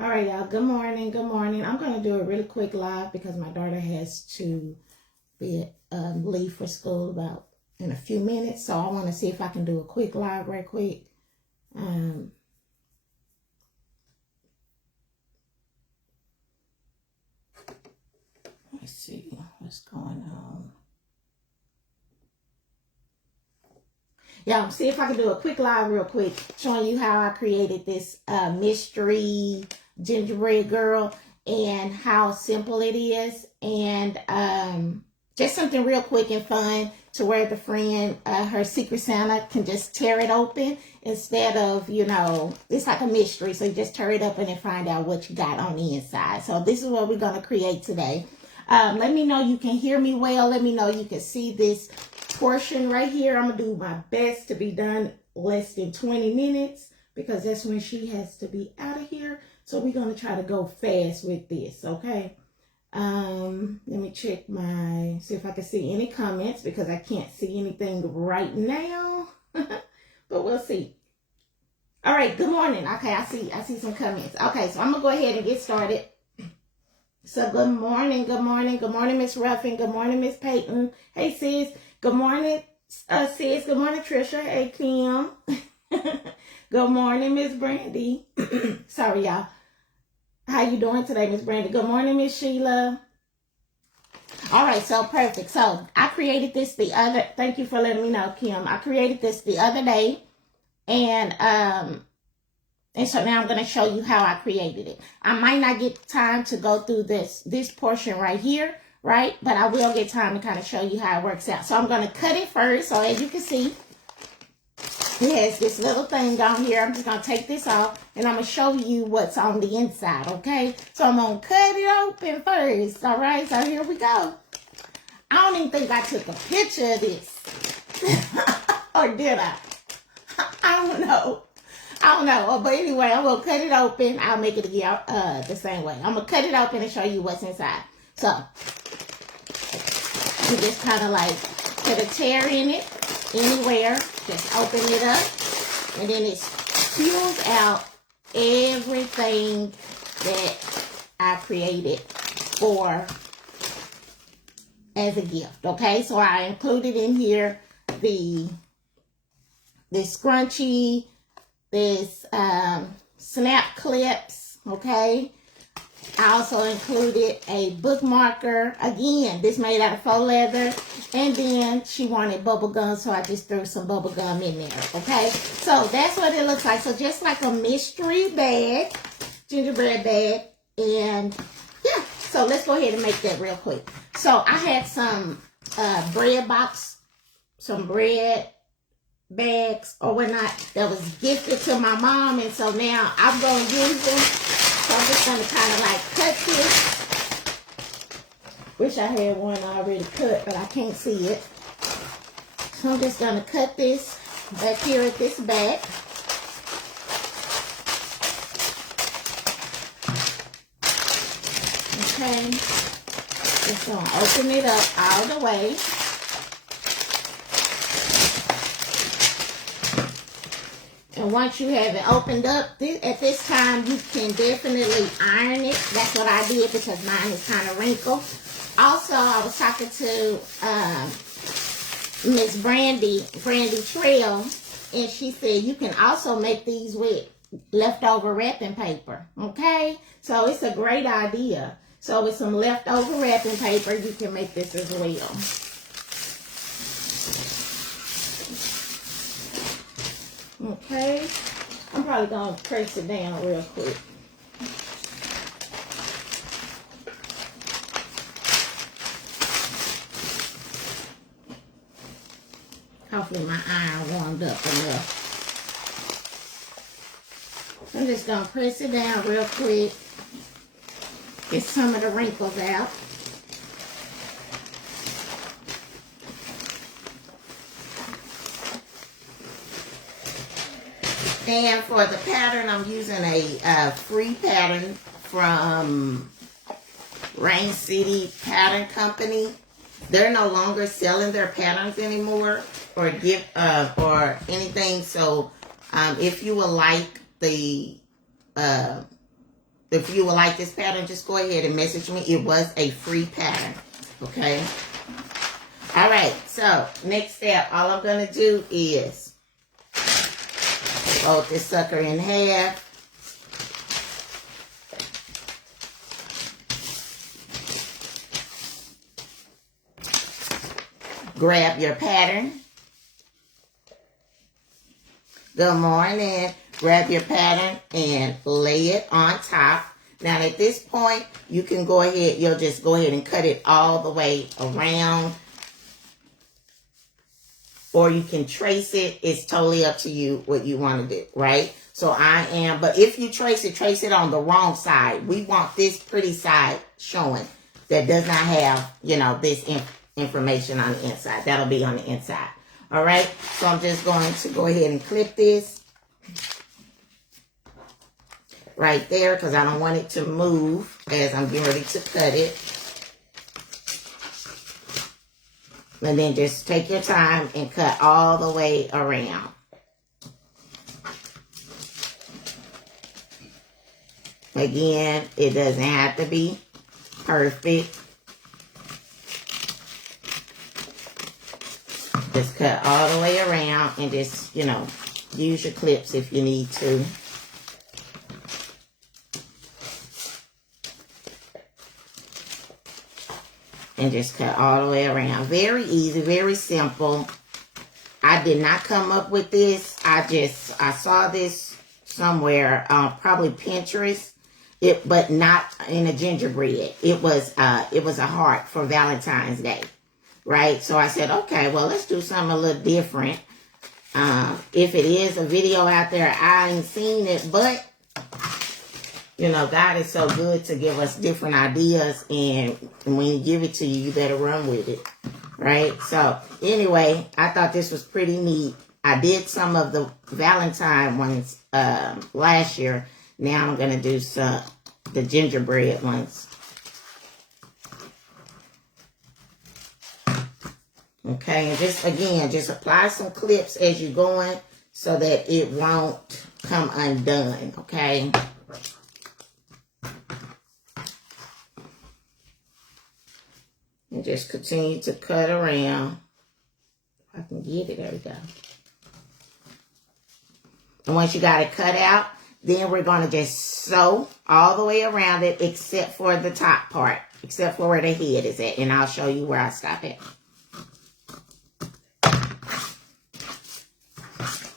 All right, y'all. Good morning. Good morning. I'm going to do a really quick live because my daughter has to leave for school about in a few minutes. So I want to see if I can do a quick live right quick. Let's see what's going on. Y'all, see if I can do a quick live real quick showing you how I created this mystery gingerbread girl and how simple it is, and just something real quick and fun to where the friend, her Secret Santa, can just tear it open instead of, it's like a mystery. So you just tear it open and find out what you got on the inside. So this is what we're going to create today. Let me know you can hear me well. Let me know you can see this portion right here. I'm going to do my best to be done less than 20 minutes because that's when she has to be out of here. So we're going to try to go fast with this, okay? Let me check see if I can see any comments because I can't see anything right now. But we'll see. All right, good morning. Okay, I see some comments. Okay, so I'm going to go ahead and get started. So good morning, Miss Ruffin. Good morning, Miss Peyton. Hey, sis. Good morning, sis. Good morning, Trisha. Hey, Kim. Good morning, Miss Brandy. Sorry, y'all. How you doing today, Miss Brandy? Good morning, Miss Sheila. All right, so perfect. So I created this thank you for letting me know, Kim. I created this the other day, and so now I'm going to show you how I created it. I might not get time to go through this portion right here, right? But I will get time to kind of show you how it works out. So I'm going to cut it first. So as you can see, it has this little thing down here. I'm just going to take this off and I'm going to show you what's on the inside, okay? So I'm going to cut it open first, all right? So here we go. I don't even think I took a picture of this. Or did I? I don't know. But anyway, I'm going to cut it open. I'll make it again the same way. I'm going to cut it open and show you what's inside. So, you just kind of like put a tear in it anywhere. Just open it up. And then it spews out everything that I created as a gift. Okay, so I included in here this scrunchie, this snap clips, okay? I also included a bookmarker. Again, this made out of faux leather. And then she wanted bubble gum, so I just threw some bubble gum in there, okay? So that's what it looks like. So just like a mystery bag, gingerbread bag. And yeah, so let's go ahead and make that real quick. So I had some bread bags or whatnot that was gifted to my mom, and so now I'm going to use them. So I'm just going to kind of like cut this. Wish I had one already cut, but I can't see it. So I'm just going to cut this back here at this back. Okay. Just going to open it up all the way. And once you have it opened up, at this time, you can definitely iron it. That's what I did because mine is kind of wrinkled. Also, I was talking to Miss Brandy Trail, and she said you can also make these with leftover wrapping paper, okay? So it's a great idea. So with some leftover wrapping paper, you can make this as well. Okay, I'm probably going to press it down real quick. Hopefully my iron warmed up enough. I'm just going to press it down real quick. Get some of the wrinkles out. And for the pattern, I'm using a free pattern from Rain City Pattern Company. They're no longer selling their patterns anymore or anything. So if you would like the if you would like this pattern, just go ahead and message me. It was a free pattern. Okay. All right. So next step, all I'm going to do is fold this sucker in half. Grab your pattern. Good morning. Grab your pattern and lay it on top. Now at this point, you can go ahead, you'll just go ahead and cut it all the way around. Or you can trace it. It's totally up to you what you want to do, right? So but if you trace it on the wrong side. We want this pretty side showing that does not have, this information on the inside. That'll be on the inside. All right. So I'm just going to go ahead and clip this right there because I don't want it to move as I'm getting ready to cut it. And then just take your time and cut all the way around. Again, it doesn't have to be perfect. Just cut all the way around and just, use your clips if you need to. And just cut all the way around. Very easy, very simple. I did not come up with this. I saw this somewhere, probably Pinterest. But not in a gingerbread. It was a heart for Valentine's Day. Right? So I said, okay, well, let's do something a little different. If it is a video out there, I ain't seen it, but God is so good to give us different ideas, and when He give it to you, you better run with it, right? So anyway, I thought this was pretty neat. I did some of the Valentine ones last year. Now I'm gonna do the gingerbread ones. Okay, and just apply some clips as you're going so that it won't come undone, okay? And just continue to cut around. If I can get it, there we go. And once you got it cut out, then we're going to just sew all the way around it except for the top part, except for where the head is at. And I'll show you where I stop at.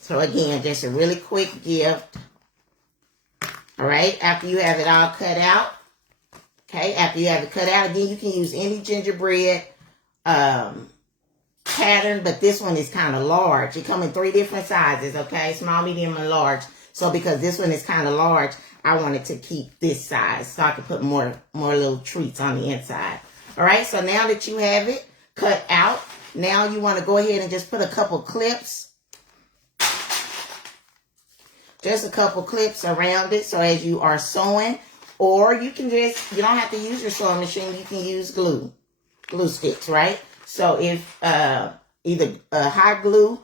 So again, just a really quick gift. All right, after you have it all cut out. Okay, after you have it cut out, again, you can use any gingerbread pattern, but this one is kind of large. It comes in 3 different sizes, okay? Small, medium, and large. So because this one is kind of large, I wanted to keep this size so I could put more little treats on the inside. All right, so now that you have it cut out, now you want to go ahead and just put a couple clips. Just a couple clips around it so as you are sewing. Or you can you don't have to use your sewing machine. You can use glue sticks, right? So if either hot glue,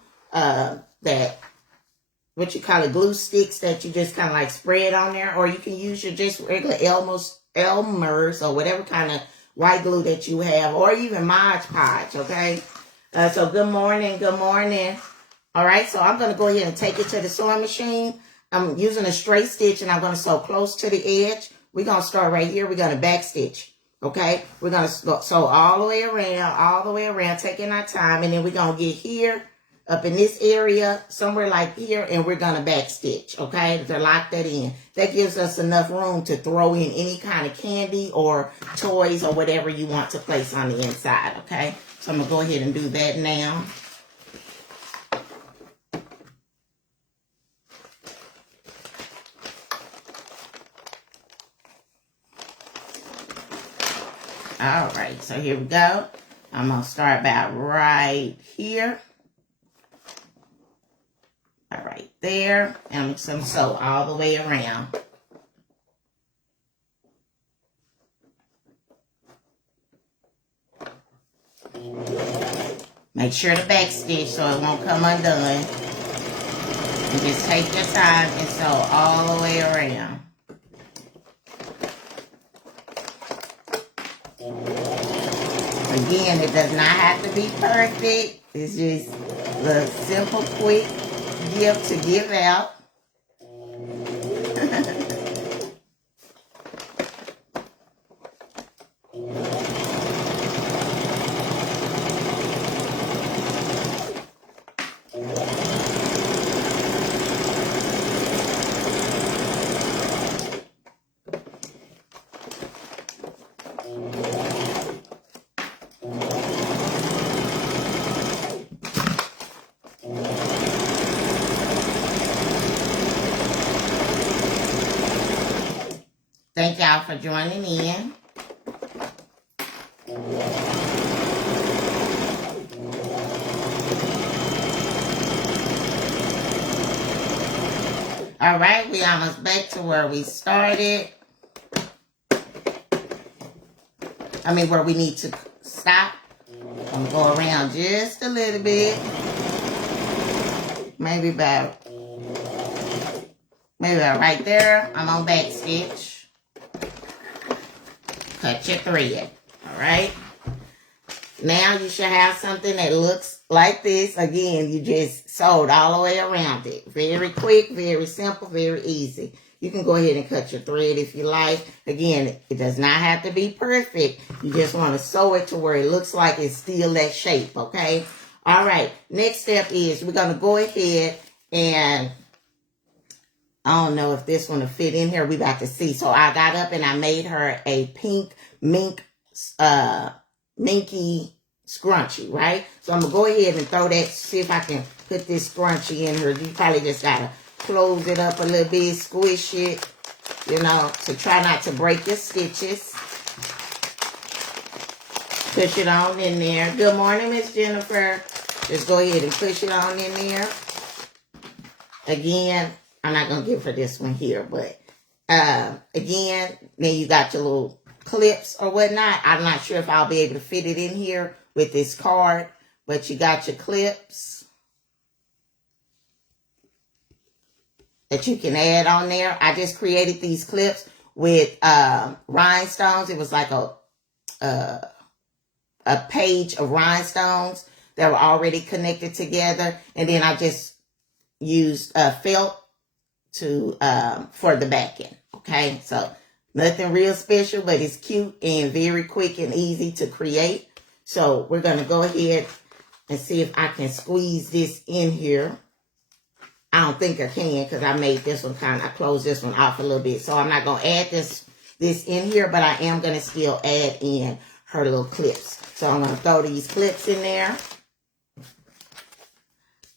glue sticks that you just kind of like spread on there, or you can use your just regular Elmer's or whatever kind of white glue that you have, or even Mod Podge, okay? So good morning. All right, so I'm going to go ahead and take it to the sewing machine. I'm using a straight stitch, and I'm going to sew close to the edge. We're going to start right here. We're going to back stitch, okay? We're going to sew all the way around, taking our time. And then we're going to get here, up in this area, somewhere like here, and we're going to back stitch, okay? To lock that in. That gives us enough room to throw in any kind of candy or toys or whatever you want to place on the inside, okay? So I'm going to go ahead and do that now. All right, so here we go. I'm going to start about right here. All right there. And I'm just going to sew all the way around. Make sure to back stitch so it won't come undone. And just take your time and sew all the way around. Again, it does not have to be perfect. It's just a simple, quick gift to give out. Thank y'all for joining in. All right, we almost back to where we started. Where we need to stop. I'm gonna go around just a little bit. Maybe about right there. I'm on back stitch. Cut your thread. All right. Now you should have something that looks like this. Again, you just sewed all the way around it. Very quick, very simple, very easy. You can go ahead and cut your thread if you like. Again, it does not have to be perfect. You just want to sew it to where it looks like it's still that shape, okay? All right, next step is we're going to go ahead and, I don't know if this one will fit in here. We about to see. So I got up and I made her a pink minky scrunchie, right? So I'm going to go ahead and throw that, see if I can put this scrunchie in her. You probably just got to close it up a little bit, squish it, to try not to break your stitches. Push it on in there. Good morning, Miss Jennifer. Just go ahead and push it on in there. Again, I'm not going to give her this one here, but again, then you got your little clips or whatnot. I'm not sure if I'll be able to fit it in here with this card, but you got your clips that you can add on there. I just created these clips with rhinestones. It was like a page of rhinestones that were already connected together, and then I just used felt to for the backing. Okay, so nothing real special, but it's cute and very quick and easy to create. So we're gonna go ahead and see if I can squeeze this in here. I don't think I can because I made this one I closed this one off a little bit. So I'm not going to add this in here, but I am going to still add in her little clips. So I'm going to throw these clips in there.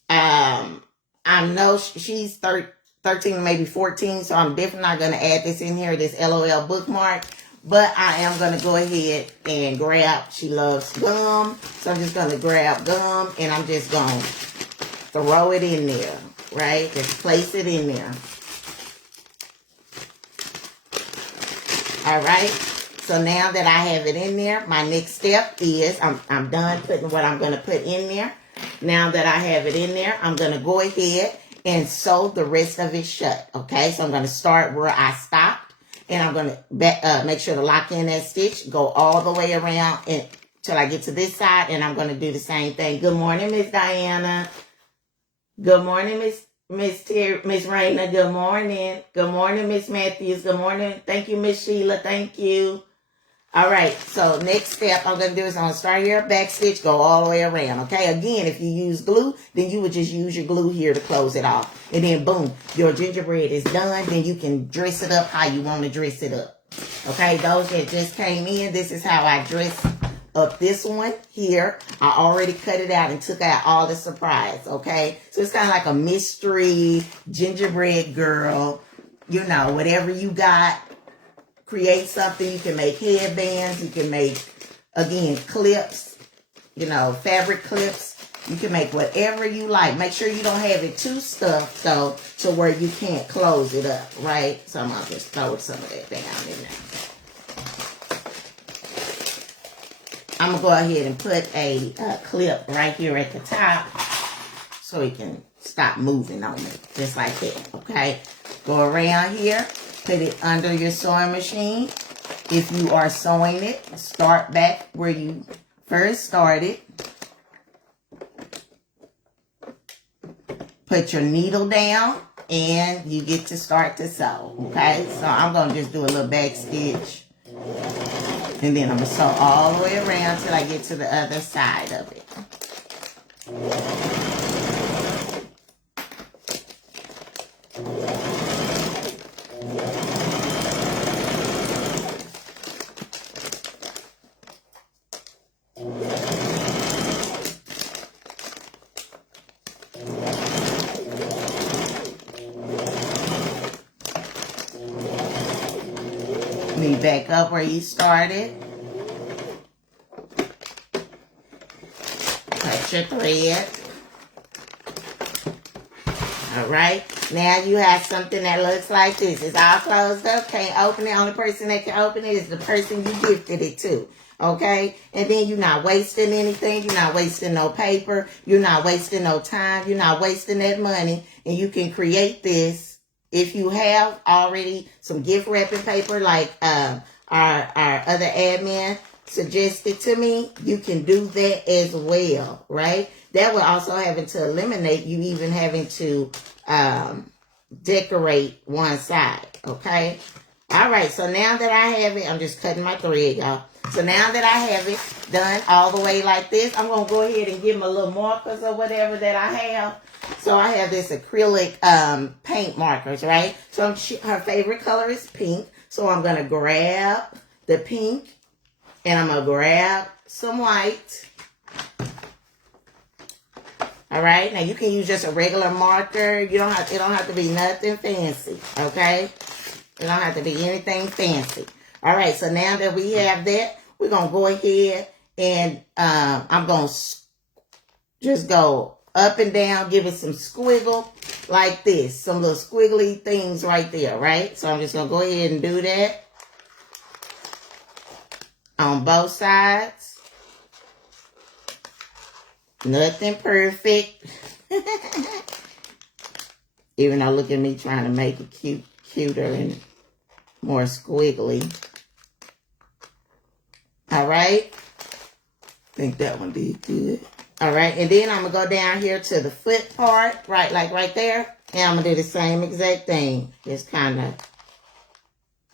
I know she's 13, maybe 14, so I'm definitely not going to add this in here, this LOL bookmark. But I am going to go ahead and grab, she loves gum, so I'm just going to grab gum and I'm just going to throw it in there. Right? Just place it in there. All right. So now that I have it in there, my next step is I'm done putting what I'm going to put in there. Now that I have it in there, I'm going to go ahead and sew the rest of it shut. Okay. So I'm going to start where I stopped, and I'm going to make sure to lock in that stitch, go all the way around until I get to this side, and I'm going to do the same thing. Good morning, Miss Diana. Good morning, Miss Raina. Good morning. Good morning, Miss Matthews. Good morning. Thank you, Miss Sheila. Thank you. All right. So next step I'm going to do is I'm going to start here, back stitch, go all the way around. Okay. Again, if you use glue, then you would just use your glue here to close it off. And then boom, your gingerbread is done. Then you can dress it up how you want to dress it up. Okay. Those that just came in, this is how I dress up this one here. I already cut it out and took out all the surprise, okay? So it's kind of like a mystery gingerbread girl, whatever you got. Create something. You can make headbands. You can make, again, clips, fabric clips. You can make whatever you like. Make sure you don't have it too stuffed, though, to where you can't close it up, right? So I'm going to just throw some of that down in there. I'm going to go ahead and put a clip right here at the top so it can stop moving on me, just like that, okay? Go around here, put it under your sewing machine. If you are sewing it, start back where you first started, put your needle down and you get to start to sew, okay? So I'm going to just do a little back stitch and then I'm going to sew all the way around till I get to the other side of it. Lead back up where you started. Cut your thread. All right. Now you have something that looks like this. It's all closed up. Can't open it. Only person that can open it is the person you gifted it to. Okay? And then you're not wasting anything. You're not wasting no paper. You're not wasting no time. You're not wasting that money. And you can create this. If you have already some gift wrapping paper like our other admin suggested to me, you can do that as well, right? That will also having to eliminate you even having to decorate one side, okay? All right, so now that I have it, I'm just cutting my thread, y'all. So now that I have it done all the way like this, I'm going to go ahead and give them a little markers or whatever that I have. So I have this acrylic paint markers, right? So her favorite color is pink. So I'm going to grab the pink and I'm going to grab some white. All right. Now you can use just a regular marker. It don't have to be nothing fancy. Okay. It don't have to be anything fancy. All right. So now that we have that, we're going to go ahead and I'm going to just go up and down, give it some squiggle like this. Some little squiggly things right there, right? So I'm just going to go ahead and do that on both sides. Nothing perfect. Even though look at me trying to make it cuter and more squiggly. All right. I think that one did good. All right, and then I'm going to go down here to the foot part, right, like right there. And I'm going to do the same exact thing. Just kind of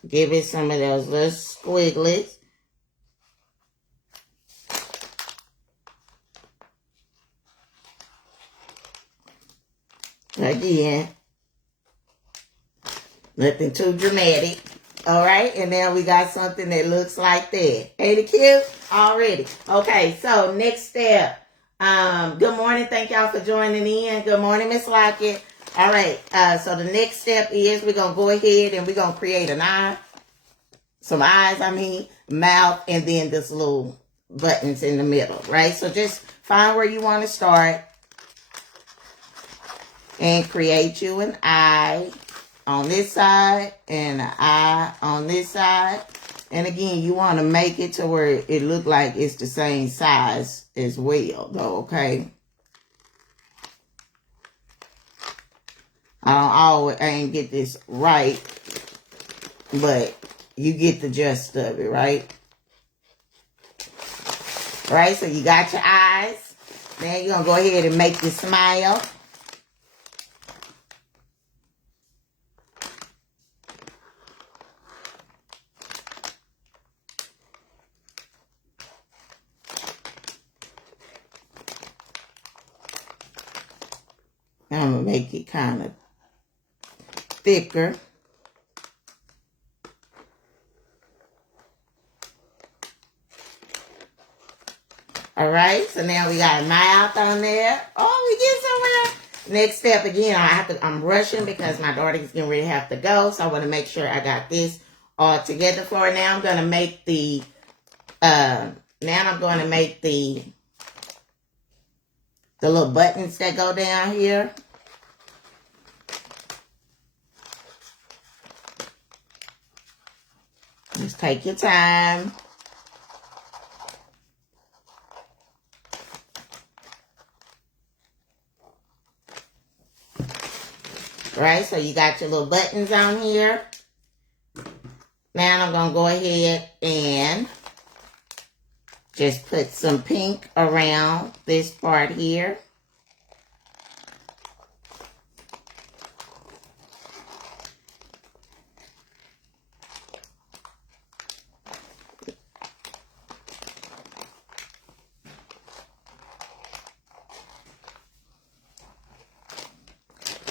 give it some of those little squigglies. Again, nothing too dramatic. All right, and now we got something that looks like that. Ain't it cute? Already. Okay, so next step. Good morning. Thank y'all for joining in. Good morning, Miss Lockett. All right. So the next step is we're going to go ahead and we're going to create an eye. Some eyes, mouth, and then this little buttons in the middle, right? So just find where you want to start and create you an eye on this side and an eye on this side. And again, you want to make it to where it look like it's the same size as well, though, okay? I ain't get this right, but you get the gist of it, right? All right, so you got your eyes. Now you're going to go ahead and make your smile. I'm going to make it kind of thicker. All right, so now we got a mouth on there. Oh, we get somewhere. Next step, again, I'm rushing because my daughter's getting ready to have to go. So I want to make sure I got this all together for her. Now I'm going to make the, the little buttons that go down here. Just take your time. Right, so you got your little buttons on here. Now I'm going to go ahead and just put some pink around this part here.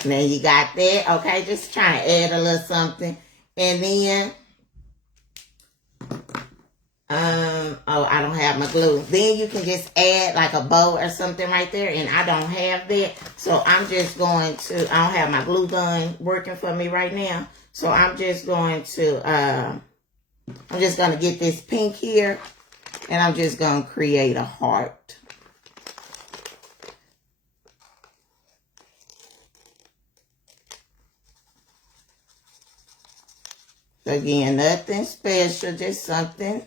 Now you got that, okay? Just trying to add a little something. And then, oh, I don't have my glue. Then you can just add like a bow or something right there. And I don't have that. So I'm just going to, I don't have my glue gun working for me right now. So I'm just going to get this pink here. And I'm just going to create a heart. Again, nothing special, just something.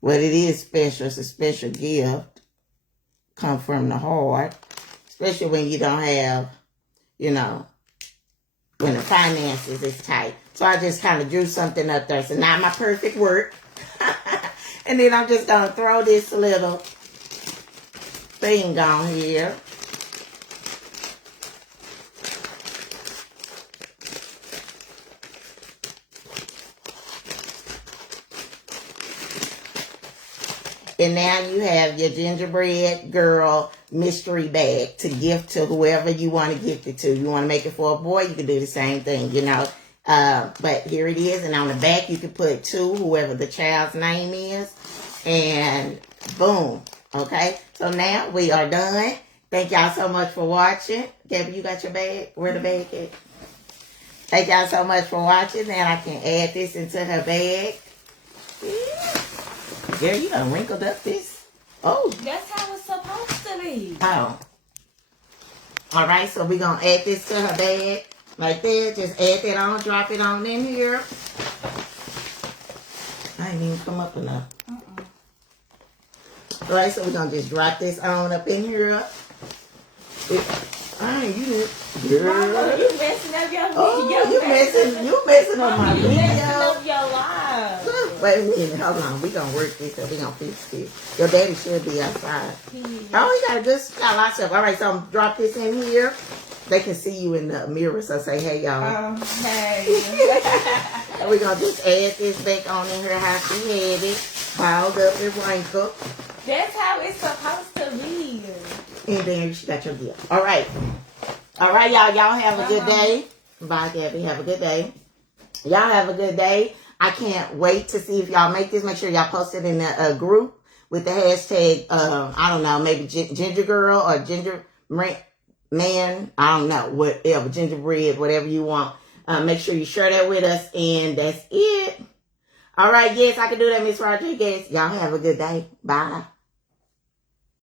What it is special, it's a special gift. Come from the heart. Especially when you don't have, you know, when the finances is tight. So I just kind of drew something up there. So not my perfect work. And then I'm just going to throw this little thing on here. And now you have your gingerbread girl mystery bag to gift to whoever you want to gift it to. You want to make it for a boy, you can do the same thing, you know. But here it is. And on the back, you can put to whoever the child's name is. And boom. Okay. So now we are done. Thank y'all so much for watching. Gabby, you got your bag? Where the bag at? Thank y'all so much for watching. Now I can add this into her bag. Yeah. Girl, you done wrinkled up this. Oh. That's how it's supposed to be. Oh. All right, so we're going to add this to her bag. Like that. Just add that on. Drop it on in here. I ain't even come up enough. All right, so we're going to just drop this on up in here. Alright, you girl. Mama, you messing up your video. Oh, you messing up my video. You messing up your life. Wait a minute, hold on. We gonna work this up. We gonna fix this. Your daddy should be outside. Oh, he got lots of. All right, so I'm drop this in here. They can see you in the mirror, so say, hey, y'all. Hey. And we're gonna just add this back on in here how she had it. Piled up and wrinkled. That's how it's supposed to be. And then she got your gift. All right. All right, y'all. Y'all have a good day. Bye, Gabby. Have a good day. Y'all have a good day. I can't wait to see if y'all make this. Make sure y'all post it in the group with the hashtag, I don't know, maybe Ginger Girl or Ginger Man. I don't know. Whatever. Gingerbread, whatever you want. Make sure you share that with us. And that's it. All right. Yes, I can do that, Miss Rodriguez. Y'all have a good day. Bye.